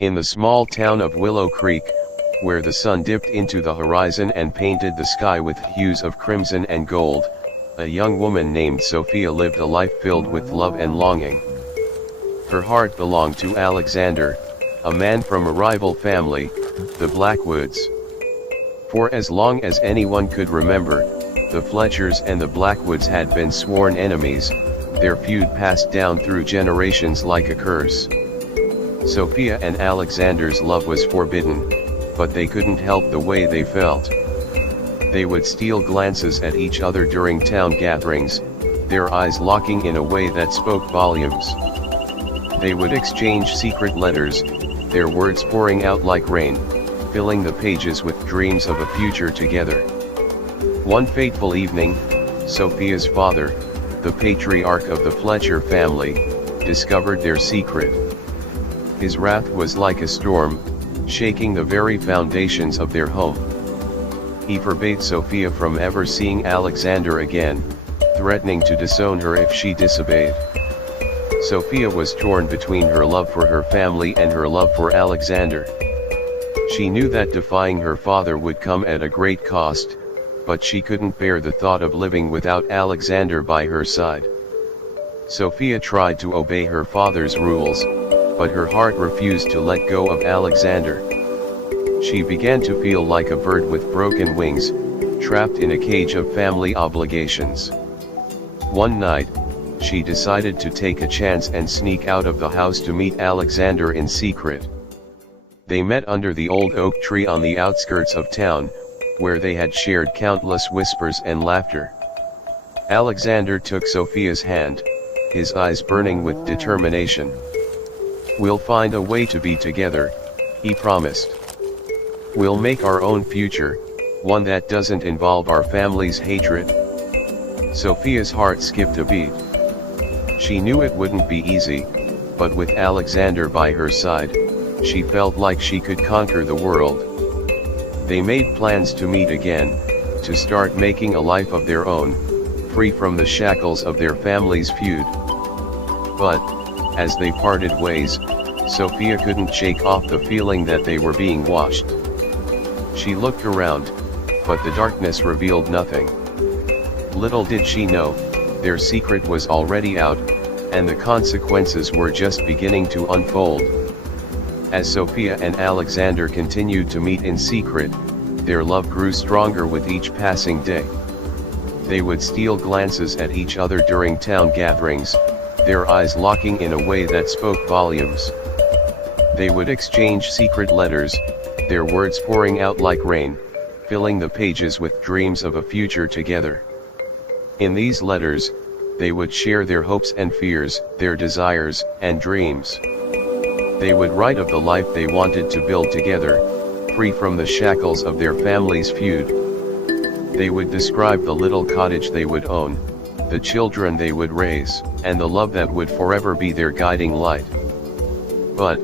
In the small town of Willow Creek, where the sun dipped into the horizon and painted the sky with hues of crimson and gold, a young woman named Sophia lived a life filled with love and longing. Her heart belonged to Alexander, a man from a rival family, the Blackwoods. For as long as anyone could remember, the Fletchers and the Blackwoods had been sworn enemies, their feud passed down through generations like a curse. Sophia and Alexander's love was forbidden, but they couldn't help the way they felt. They would steal glances at each other during town gatherings, their eyes locking in a way that spoke volumes. They would exchange secret letters, their words pouring out like rain, filling the pages with dreams of a future together. One fateful evening, Sophia's father, the patriarch of the Fletcher family, discovered their secret. His wrath was like a storm, shaking the very foundations of their home. He forbade Sophia from ever seeing Alexander again, threatening to disown her if she disobeyed. Sophia was torn between her love for her family and her love for Alexander. She knew that defying her father would come at a great cost, but she couldn't bear the thought of living without Alexander by her side. Sophia tried to obey her father's rules, but her heart refused to let go of Alexander. She began to feel like a bird with broken wings, trapped in a cage of family obligations. One night, she decided to take a chance and sneak out of the house to meet Alexander in secret. They met under the old oak tree on the outskirts of town, where they had shared countless whispers and laughter. Alexander took Sophia's hand, his eyes burning with determination. "We'll find a way to be together," he promised. "We'll make our own future, one that doesn't involve our family's hatred." Sophia's heart skipped a beat. She knew it wouldn't be easy, but with Alexander by her side, she felt like she could conquer the world. They made plans to meet again, to start making a life of their own, free from the shackles of their family's feud. But, as they parted ways, Sophia couldn't shake off the feeling that they were being watched. She looked around, but the darkness revealed nothing. Little did she know, their secret was already out, and the consequences were just beginning to unfold. As Sophia and Alexander continued to meet in secret, their love grew stronger with each passing day. They would steal glances at each other during town gatherings, their eyes locking in a way that spoke volumes. They would exchange secret letters, their words pouring out like rain, filling the pages with dreams of a future together. In these letters, they would share their hopes and fears, their desires and dreams. They would write of the life they wanted to build together, free from the shackles of their family's feud. They would describe the little cottage they would own, the children they would raise, and the love that would forever be their guiding light. But,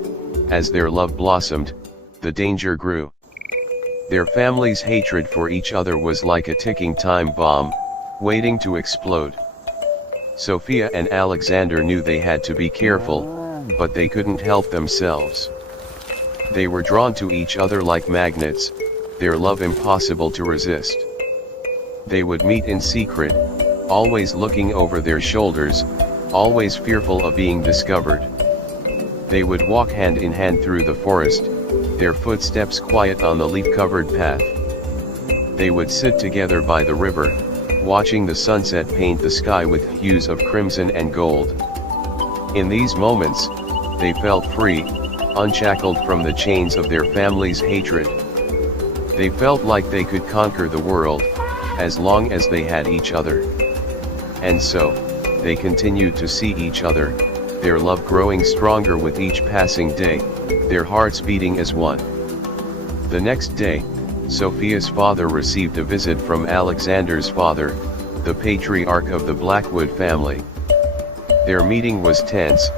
as their love blossomed, the danger grew. Their family's hatred for each other was like a ticking time bomb, waiting to explode. Sophia and Alexander knew they had to be careful, but they couldn't help themselves. They were drawn to each other like magnets, their love impossible to resist. They would meet in secret, always looking over their shoulders, always fearful of being discovered. They would walk hand in hand through the forest, their footsteps quiet on the leaf-covered path. They would sit together by the river, watching the sunset paint the sky with hues of crimson and gold. In these moments, they felt free, unshackled from the chains of their family's hatred. They felt like they could conquer the world, as long as they had each other. And so, they continued to see each other, their love growing stronger with each passing day, their hearts beating as one. The next day, Sophia's father received a visit from Alexander's father, the patriarch of the Blackwood family. Their meeting was tense,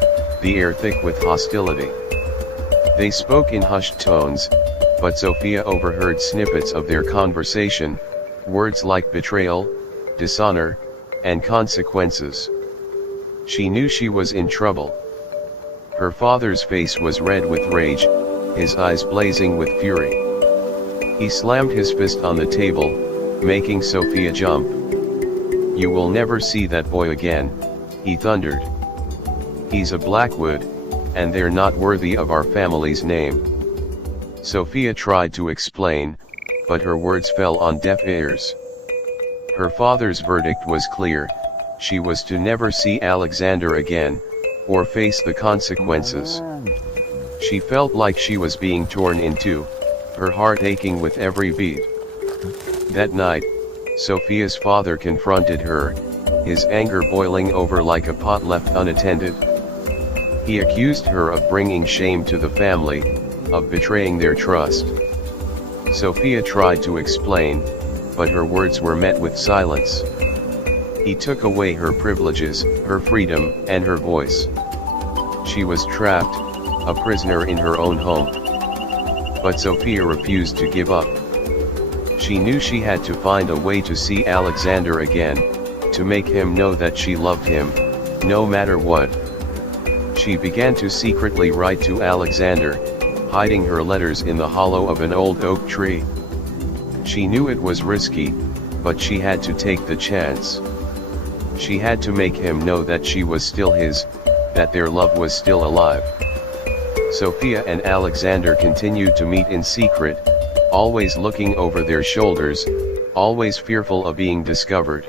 the air thick with hostility. They spoke in hushed tones, but Sophia overheard snippets of their conversation, words like betrayal, dishonor, and consequences. She knew she was in trouble. Her father's face was red with rage, his eyes blazing with fury. He slammed his fist on the table, making Sophia jump. "You will never see that boy again," he thundered. "He's a Blackwood, and they're not worthy of our family's name." Sophia tried to explain, but her words fell on deaf ears. Her father's verdict was clear: she was to never see Alexander again, or face the consequences. She felt like she was being torn in two, her heart aching with every beat. That night, Sophia's father confronted her, his anger boiling over like a pot left unattended. He accused her of bringing shame to the family, of betraying their trust. Sophia tried to explain, but her words were met with silence. He took away her privileges, her freedom, and her voice. She was trapped, a prisoner in her own home. But Sophia refused to give up. She knew she had to find a way to see Alexander again, to make him know that she loved him, no matter what. She began to secretly write to Alexander, hiding her letters in the hollow of an old oak tree. She knew it was risky, but she had to take the chance. She had to make him know that she was still his, that their love was still alive. Sophia and Alexander continued to meet in secret, always looking over their shoulders, always fearful of being discovered.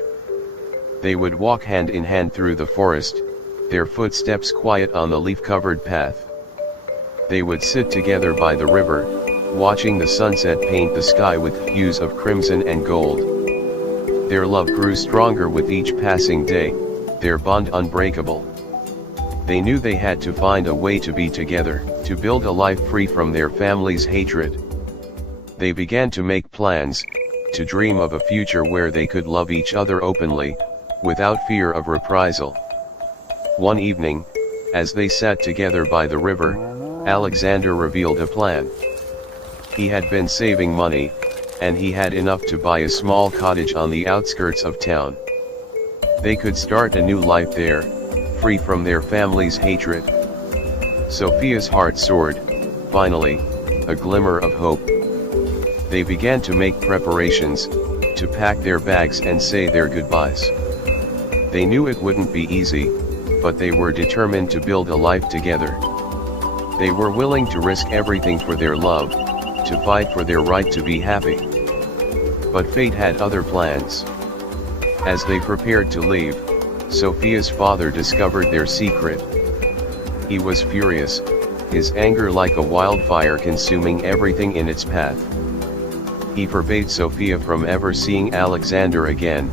They would walk hand in hand through the forest, their footsteps quiet on the leaf-covered path. They would sit together by the river, watching the sunset paint the sky with hues of crimson and gold. Their love grew stronger with each passing day, their bond unbreakable. They knew they had to find a way to be together, to build a life free from their family's hatred. They began to make plans, to dream of a future where they could love each other openly, without fear of reprisal. One evening, as they sat together by the river, Alexander revealed a plan. He had been saving money, and he had enough to buy a small cottage on the outskirts of town. They could start a new life there, free from their family's hatred. Sophia's heart soared, finally, a glimmer of hope. They began to make preparations, to pack their bags and say their goodbyes. They knew it wouldn't be easy, but they were determined to build a life together. They were willing to risk everything for their love, to fight for their right to be happy. But fate had other plans. As they prepared to leave, Sophia's father discovered their secret. He was furious, his anger like a wildfire consuming everything in its path. He forbade Sophia from ever seeing Alexander again,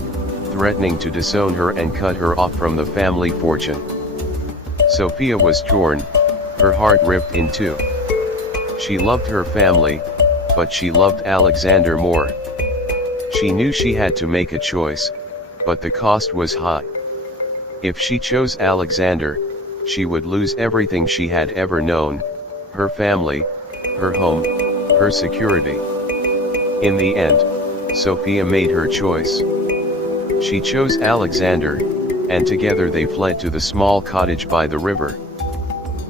threatening to disown her and cut her off from the family fortune. Sophia was torn, her heart ripped in two. She loved her family, but she loved Alexander more. She knew she had to make a choice, but the cost was high. If she chose Alexander, she would lose everything she had ever known, her family, her home, her security. In the end, Sophia made her choice. She chose Alexander, and together they fled to the small cottage by the river.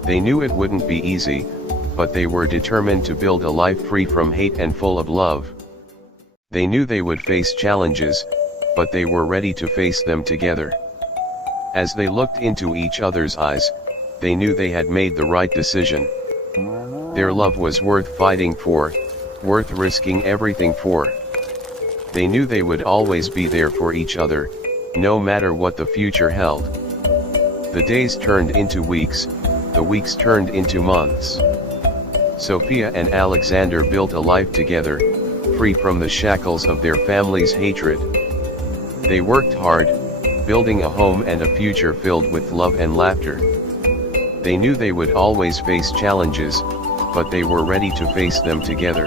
They knew it wouldn't be easy, but they were determined to build a life free from hate and full of love. They knew they would face challenges, but they were ready to face them together. As they looked into each other's eyes, they knew they had made the right decision. Their love was worth fighting for, worth risking everything for. They knew they would always be there for each other, no matter what the future held. The days turned into weeks, the weeks turned into months. Sophia and Alexander built a life together, free from the shackles of their family's hatred. They worked hard, building a home and a future filled with love and laughter. They knew they would always face challenges, but they were ready to face them together.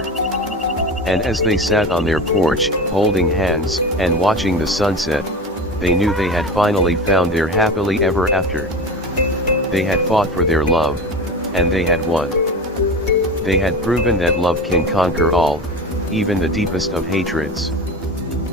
And as they sat on their porch, holding hands, and watching the sunset, they knew they had finally found their happily ever after. They had fought for their love, and they had won. They had proven that love can conquer all, even the deepest of hatreds.